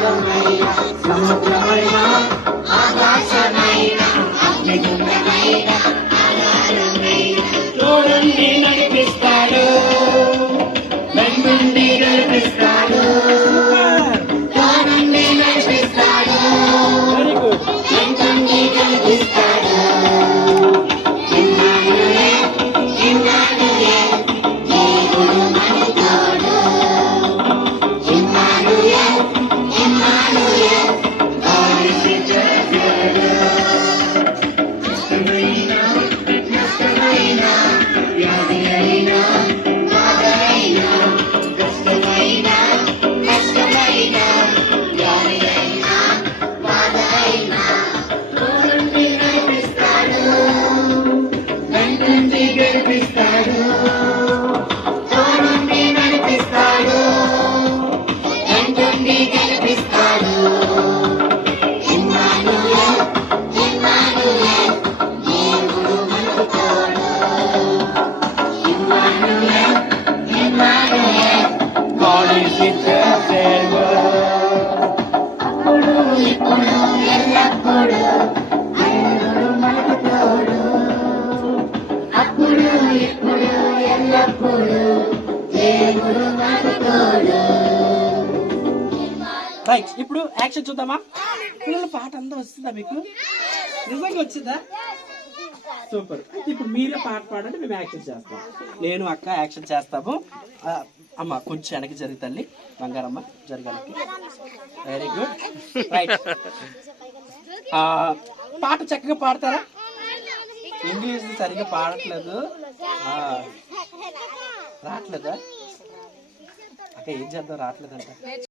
సముద్రమైన ఆకాశమైన అగ్నిగుండమైన ఆధారమైన తోడుండి నడిపిస్తాడు వెన్నుండి నడిపిస్తాడు తోడుండి నడిపిస్తాడు వెన్నుండి నడిపిస్తాడు రైట్, ఇప్పుడు యాక్షన్ చూద్దామా? పిల్లల పాట అంతా వస్తుందా మీకు? నిజంగా వచ్చిందా? సూపర్. అయితే ఇప్పుడు మీరే పాట పాడండి, మేము యాక్షన్ చేస్తాం. నేను అక్క యాక్షన్ చేస్తాము. అమ్మ కొంచెం వెనక్కి జరిగి తల్లి, బంగారమ్మ జరగాలకి. Very good. రైట్, పాట చక్కగా పాడతారా? ఇంగ్లీష్ సరిగ్గా పాడట్లేదు, రావట్లేదా అక్క? ఏం చేద్దాం, రావట్లేదంట.